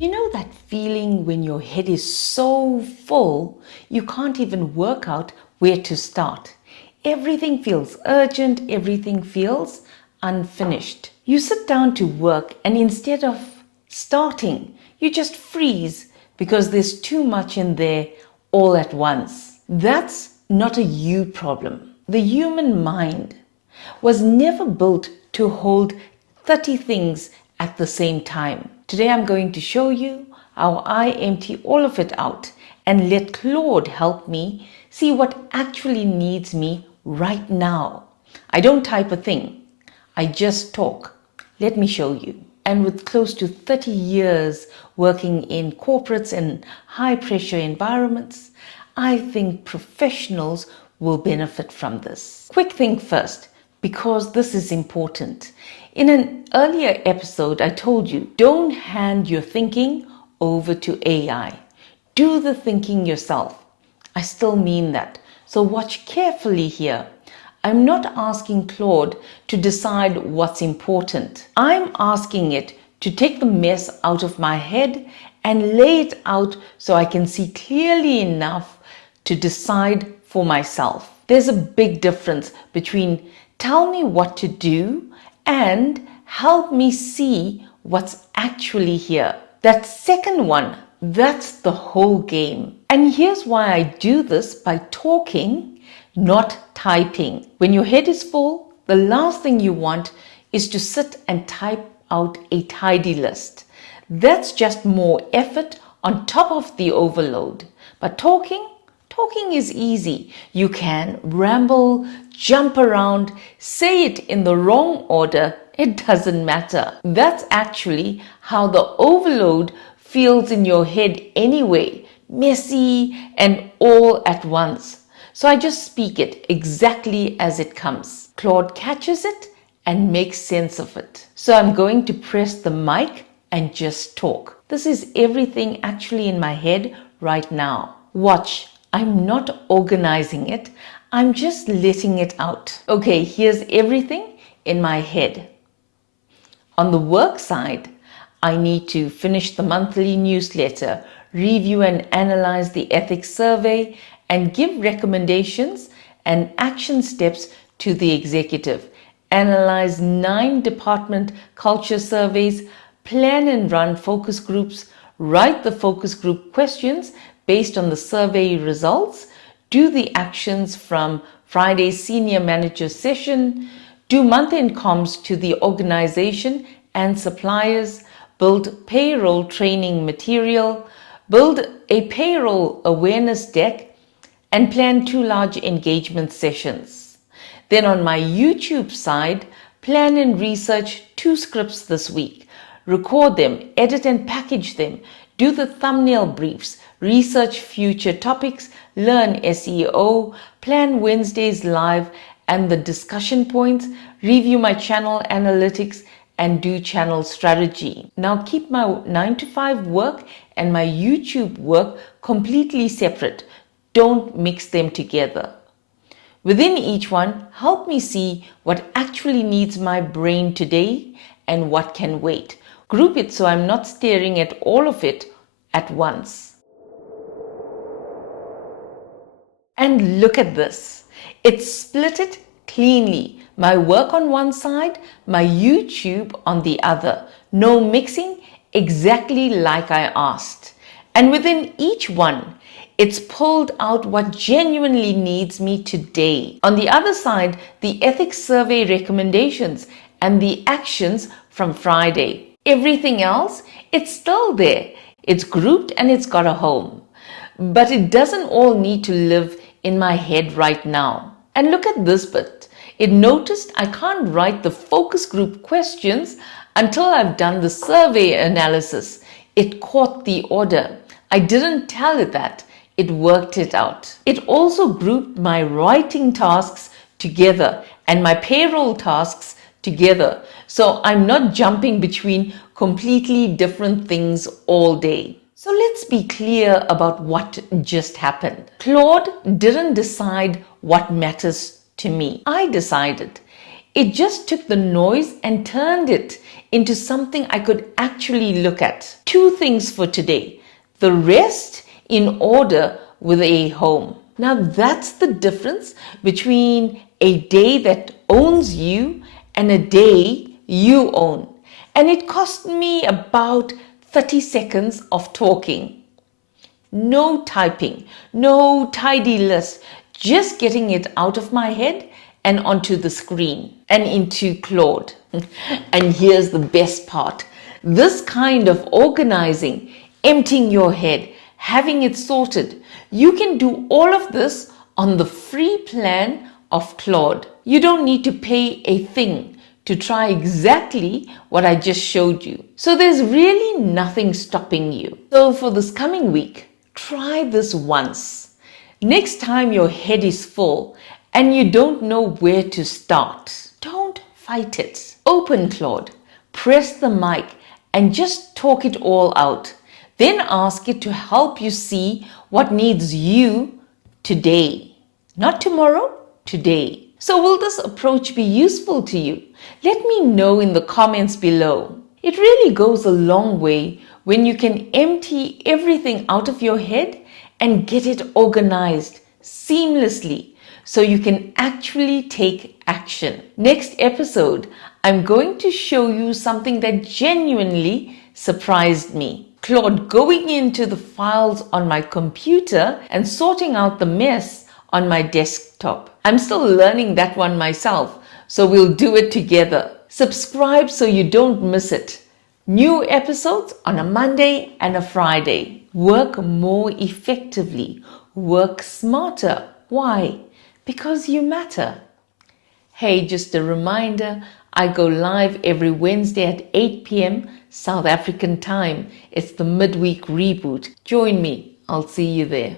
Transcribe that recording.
You know that feeling when your head is so full, you can't even work out where to start. Everything feels urgent, everything feels unfinished. You sit down to work and instead of starting, you just freeze because there's too much in there all at once. That's not a you problem. The human mind was never built to hold 30 things at the same time. Today I'm going to show you how I empty all of it out and let Claude help me see what actually needs me right now. I don't type a thing, I just talk. Let me show you. And with close to 30 years working in corporates and high pressure environments, I think professionals will benefit from this. Quick thing first, because this is important. In an earlier episode, I told you, don't hand your thinking over to AI. Do the thinking yourself. I still mean that. So watch carefully here. I'm not asking Claude to decide what's important. I'm asking it to take the mess out of my head and lay it out so I can see clearly enough to decide for myself. There's a big difference between tell me what to do and help me see what's actually here. That second one, that's the whole game. And here's why I do this by talking, not typing. When your head is full, the last thing you want is to sit and type out a tidy list. That's just more effort on top of the overload. But talking is easy. You can ramble, jump around, say it in the wrong order. It doesn't matter. That's actually how the overload feels in your head anyway, messy and all at once. So I just speak it exactly as it comes. Claude catches it and makes sense of it. So I'm going to press the mic and just talk. This is everything actually in my head right now. Watch, I'm not organizing it. I'm just letting it out. Okay, here's everything in my head. On the work side, I need to finish the monthly newsletter, review and analyze the ethics survey, and give recommendations and action steps to the executive, analyze 9 department culture surveys, plan and run focus groups, write the focus group questions based on the survey results, do the actions from Friday's senior manager session, do month-end comms to the organization and suppliers, build payroll training material, build a payroll awareness deck, and plan 2 large engagement sessions. Then on my YouTube side, plan and research 2 scripts this week, record them, edit and package them, do the thumbnail briefs, research future topics, learn SEO, plan Wednesday's live and the discussion points, review my channel analytics, and do channel strategy. Now keep my 9-to-5 work and my YouTube work completely separate. Don't mix them together. Within each one, help me see what actually needs my brain today and what can wait. Group it so I'm not staring at all of it at once. And look at this. It's split it cleanly. My work on one side, my YouTube on the other. No mixing, exactly like I asked. And within each one, it's pulled out what genuinely needs me today. On the other side, the ethics survey recommendations and the actions from Friday. Everything else, it's still there. It's grouped and it's got a home. But it doesn't all need to live in my head right now. And look at this bit. It noticed I can't write the focus group questions until I've done the survey analysis. It caught the order. I didn't tell it that. It worked it out. It also grouped my writing tasks together and my payroll tasks together. So I'm not jumping between completely different things all day. So let's be clear about what just happened. Claude didn't decide what matters to me. I decided. It just took the noise and turned it into something I could actually look at. 2 things for today: the rest in order with a home. Now that's the difference between a day that owns you and a day you own. And it cost me about 30 seconds of talking. No typing, no tidy list, just getting it out of my head and onto the screen and into Claude. And here's the best part. This kind of organizing, emptying your head, having it sorted, you can do all of this on the free plan of Claude. You don't need to pay a thing to try exactly what I just showed you. So there's really nothing stopping you. So for this coming week, try this once. Next time your head is full and you don't know where to start, don't fight it. Open Claude, press the mic and just talk it all out. Then ask it to help you see what needs you today. Not tomorrow, today. So will this approach be useful to you? Let me know in the comments below. It really goes a long way when you can empty everything out of your head and get it organized seamlessly so you can actually take action. Next episode, I'm going to show you something that genuinely surprised me. Claude going into the files on my computer and sorting out the mess on my desktop. I'm still learning that one myself, so we'll do it together. Subscribe so you don't miss it. New episodes on a Monday and a Friday. Work more effectively. Work smarter. Why? Because you matter. Hey, just a reminder, I go live every Wednesday at 8 p.m. South African time. It's the midweek reboot. Join me. I'll see you there.